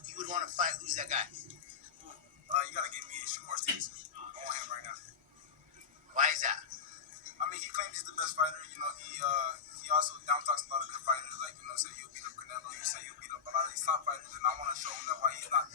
if you would want to fight, who's that guy? You gotta give me Shakur Stevenson. I want him right now. Why is that? I mean, he claims he's the best fighter. You know, he also down talks a lot of good fighters. Like, you know, say he'll beat up Canelo. You say he'll beat up a lot of these top fighters, and I want to show him that why he's not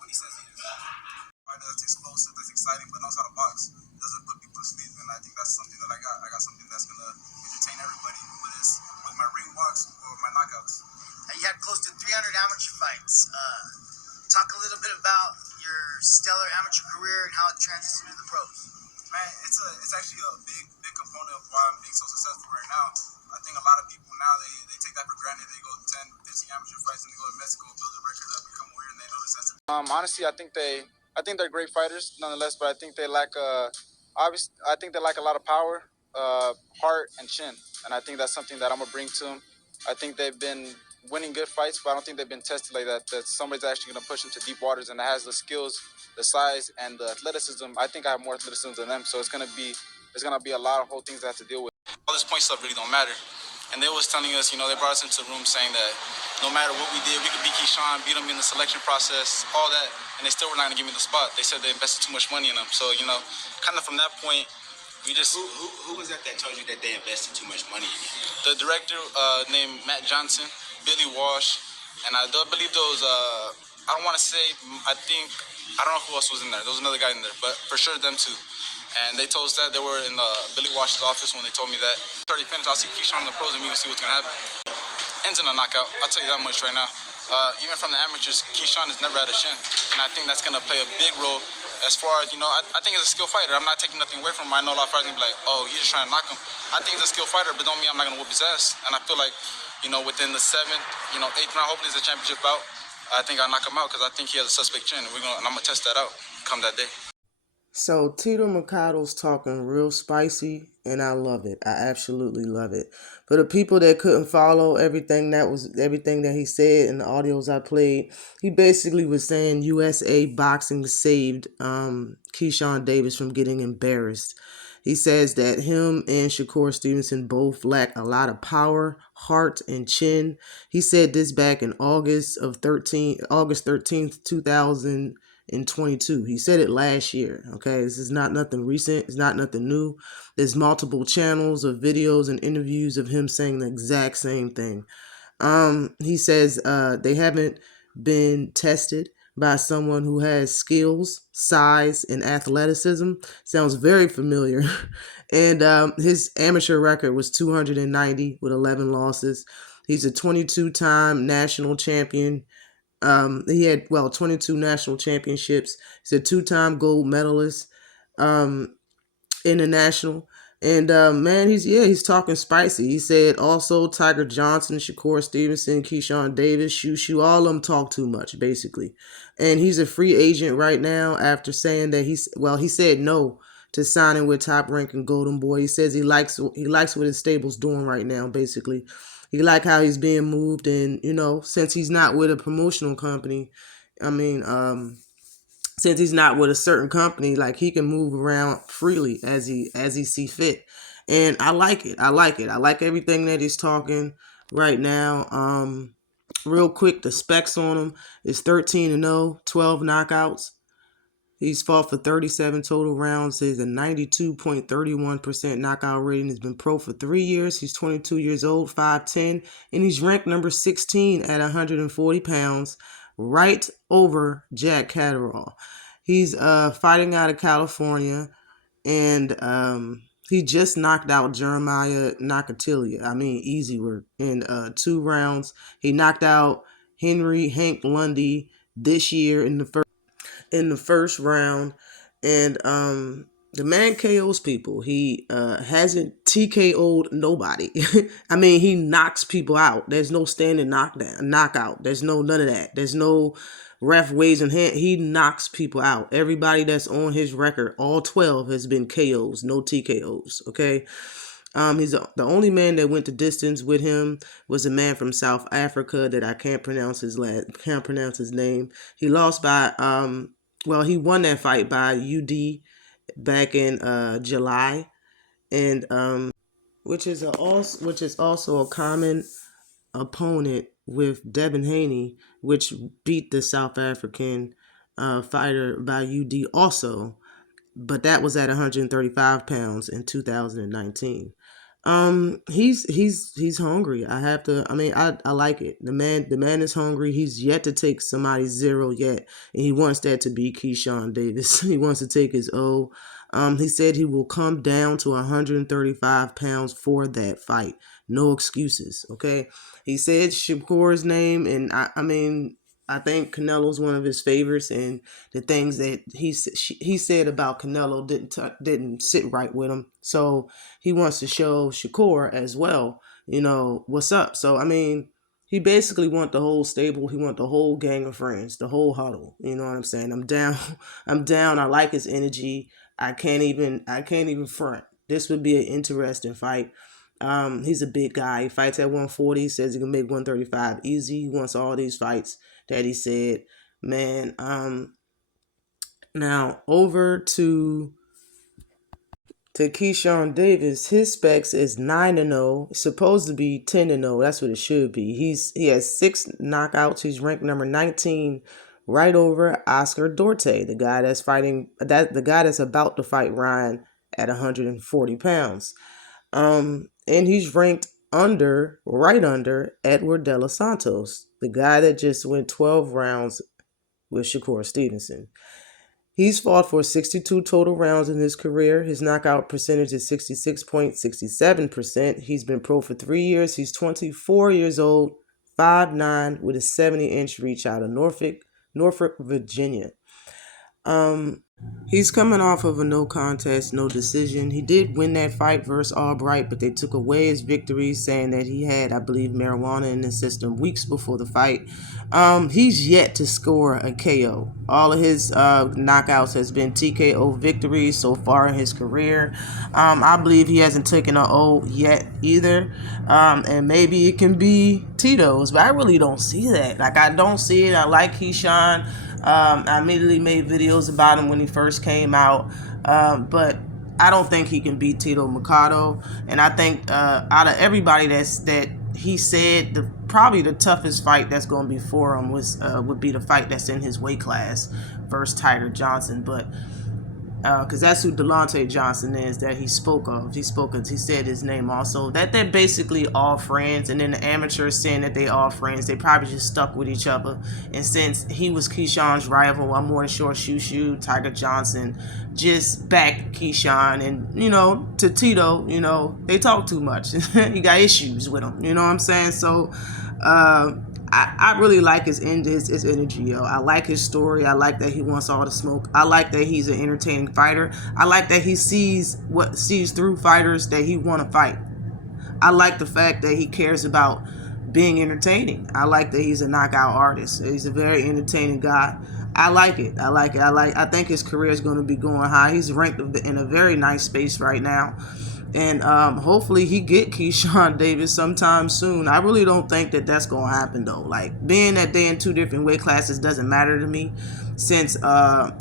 what he says he is. Fighter that's explosive, that's exciting, but knows how to box. Doesn't put people to sleep, and I think that's something that I got. I got something that's gonna entertain everybody with my ring walks or my knockouts. You had close to 300 amateur fights. Talk a little bit about your stellar amateur career and how it transitioned to the pros. Man, it's actually a big component of why I'm being so successful right now. I think a lot of people now, they take that for granted. They go 10, 15 amateur fights and they go to Mexico, build a record up, become weird, and they know the sense of Honestly, I think they're great fighters nonetheless, but I think they lack I think they lack a lot of power, heart, and chin, and I think that's something that I'm gonna bring to them. I think they've been winning good fights, but I don't think they've been tested like that. That somebody's actually gonna push them to deep waters and that has the skills, the size, and the athleticism. I think I have more athleticism than them, so it's gonna be a lot of whole things I have to deal with. All this point stuff really don't matter. And they was telling us, they brought us into the room saying that no matter what we did, we could beat Keyshawn, beat him in the selection process, all that, and they still were not going to give me the spot. They said they invested too much money in him. So, kind of from that point, we just... Who was that told you that they invested too much money in you? The director named Matt Johnson, Billy Walsh, and I believe there was, I don't want to say, I don't know who else was in there. There was another guy in there, but for sure them two. And they told us that they were in Billy Wash's office when they told me that. 30 minutes, I'll see Keyshawn in the pros and we will see what's going to happen. Ends in a knockout. I'll tell you that much right now. Even from the amateurs, Keyshawn has never had a chin. And I think that's going to play a big role as far as, I think he's a skill fighter. I'm not taking nothing away from him. I know a lot of fighters going to be like, oh, you're just trying to knock him. I think he's a skill fighter, but don't mean I'm not going to whoop his ass. And I feel like, within the 7th, 8th round, hopefully it's a championship bout. I think I'll knock him out because I think he has a suspect chin. And I'm going to test that out come that day. So Tito Mercado's talking real spicy, and I love it. I absolutely love it. For the people that couldn't follow everything that he said in the audios I played, he basically was saying USA Boxing saved Keyshawn Davis from getting embarrassed. He says that him and Shakur Stevenson both lack a lot of power, heart, and chin. He said this back in August 13th, 2022. He said it last year. Okay, this is not nothing recent. It's not nothing new. There's multiple channels of videos and interviews of him saying the exact same thing. He says they haven't been tested by someone who has skills, size, and athleticism. Sounds very familiar. And his amateur record was 290 with 11 losses. He's a 22-time national champion. He had 22 national championships. He's a 2-time gold medalist international. And man, he's talking spicy. He said also Tiger Johnson, Shakur Stevenson, Keyshawn Davis, Shushu, all of them talk too much basically. And he's a free agent right now after saying that he said no to signing with Top Rank and Golden Boy. He says he likes what his stable's doing right now basically. He like how he's being moved, and since he's not with a promotional company, since he's not with a certain company, like he can move around freely as he see fit. And I like it. I like everything that he's talking right now. Real quick, the specs on him is 13-0, 12 knockouts. He's fought for 37 total rounds. He's a 92.31% knockout rating. He's been pro for 3 years. He's 22 years old, 5'10", and he's ranked number 16 at 140 pounds, right over Jack Catterall. He's fighting out of California, and he just knocked out Jeremiah Nakatilia. Easy work in 2 rounds. He knocked out Hank Lundy this year in the first round, and the man KOs people. He hasn't TKO'd nobody. He knocks people out. There's no standing knockout. There's none of that. There's no ref raising hand. He knocks people out. Everybody that's on his record, all 12 has been KOs, no TKOs. Okay. He's the only man that went the distance with him was a man from South Africa that I can't pronounce his name. He lost by he won that fight by UD back in July, and which is also a common opponent with Devin Haney, which beat the South African fighter by UD also, but that was at 135 pounds in 2019. He's hungry. I have to. I mean, I like it. The man is hungry. He's yet to take somebody's zero yet, and he wants that to be Keyshawn Davis. He wants to take his O. He said he will come down to 135 pounds for that fight. No excuses. Okay. He said Shakur's name, and I mean, I think Canelo's one of his favorites, and the things that he said about Canelo didn't sit right with him. So he wants to show Shakur as well, what's up. So I mean, he basically want the whole stable. He want the whole gang of friends, the whole huddle. You know what I'm saying? I'm down. I'm down. I like his energy. I can't even front. This would be an interesting fight. He's a big guy. He fights at 140. He says he can make 135 easy. He wants all these fights that he said. Man, now over to Keyshawn Davis. His specs is 9-0, supposed to be 10-0. That's what it should be. He has 6 knockouts. He's ranked number 19, right over Oscar Duarte, the guy that's about to fight Ryan at 140 pounds. And he's ranked right under Edward De Los Santos, the guy that just went 12 rounds with Shakur Stevenson. He's fought for 62 total rounds in his career. His knockout percentage is 66.67%. He's been pro for 3 years. He's 24 years old, 5'9", with a 70-inch reach out of Norfolk, Virginia. He's coming off of a no contest, no decision. He did win that fight versus Albright, but they took away his victory, saying that he had, I believe, marijuana in his system weeks before the fight. He's yet to score a KO. All of his knockouts has been TKO victories so far in his career. I believe he hasn't taken an O yet either. And maybe it can be Tito's, but I really don't see that. Like, I don't see it. I like Keyshawn. I immediately made videos about him when he first came out, but I don't think he can beat Tito Mercado. And I think out of everybody that he said, probably the toughest fight that's going to be for him would be the fight that's in his weight class versus Tiger Johnson. But because that's who Delonte Johnson is that he spoke of. He said his name also. That they're basically all friends, and then the amateurs saying that they all friends. They probably just stuck with each other. And since he was Keyshawn's rival, I'm more than sure Tiger Johnson just backed Keyshawn. And, to Tito, they talk too much. He got issues with him. You know what I'm saying? So, I really like his energy, yo. I like his story. I like that he wants all the smoke. I like that he's an entertaining fighter. I like that he sees through fighters that he want to fight. I like the fact that he cares about being entertaining. I like that he's a knockout artist. He's a very entertaining guy. I like it. I think his career is going to be going high. He's ranked in a very nice space right now. And hopefully he get Keyshawn Davis sometime soon. I really don't think that that's going to happen, though. Like, being that they're in 2 different weight classes doesn't matter to me, since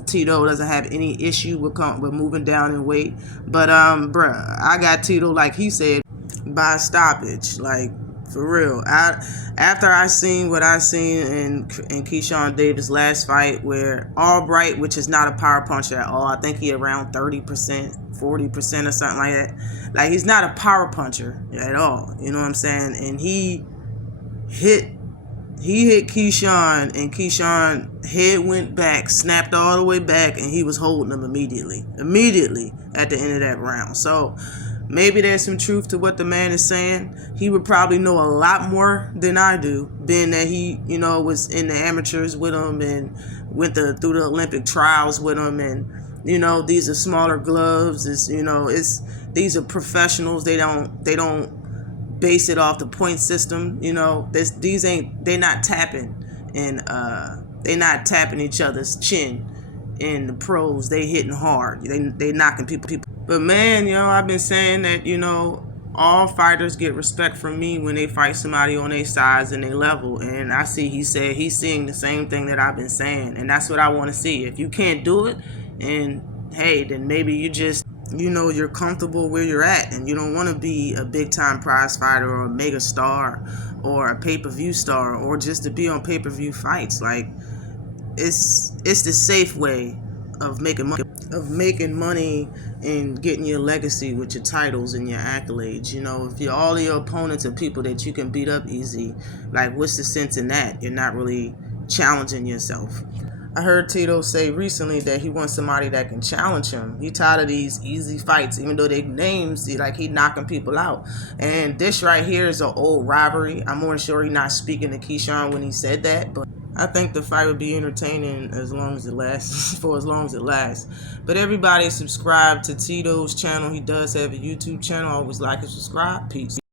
Tito doesn't have any issue with moving down in weight. But, I got Tito, like he said, by stoppage. Like, for real. After I seen what I seen in Keyshawn Davis' last fight, where Albright, which is not a power puncher at all, I think he around 30%, 40% or something like that. Like, he's not a power puncher at all. You know what I'm saying? And he hit Keyshawn, and Keyshawn head went back, snapped all the way back, and he was holding him immediately at the end of that round. So maybe there's some truth to what the man is saying. He would probably know a lot more than I do, being that he, was in the amateurs with him and went through the Olympic trials with him. And, these are smaller gloves. These are professionals. They don't base it off the point system. They're not tapping, and they're not tapping each other's chin. In the pros, they hitting hard. They knocking people. But man, I've been saying that, all fighters get respect from me when they fight somebody on their size and their level. And I see he said he's seeing the same thing that I've been saying. And that's what I want to see. If you can't do it, and hey, then maybe you just, you're comfortable where you're at, and you don't want to be a big time prize fighter or a mega star or a pay-per-view star, or just to be on pay-per-view fights. Like, it's the safe way of making money and getting your legacy with your titles and your accolades. You know, if all of your opponents are people that you can beat up easy, like, what's the sense in that? You're not really challenging yourself. I heard Tito say recently that he wants somebody that can challenge him. He tired of these easy fights, even though they names like he knocking people out. And this right here is an old rivalry. I'm more sure he's not speaking to Keyshawn when he said that, but I think the fight would be entertaining as long as it lasts, for as long as it lasts. But everybody subscribe to Tito's channel. He does have a YouTube channel. Always like and subscribe. Peace.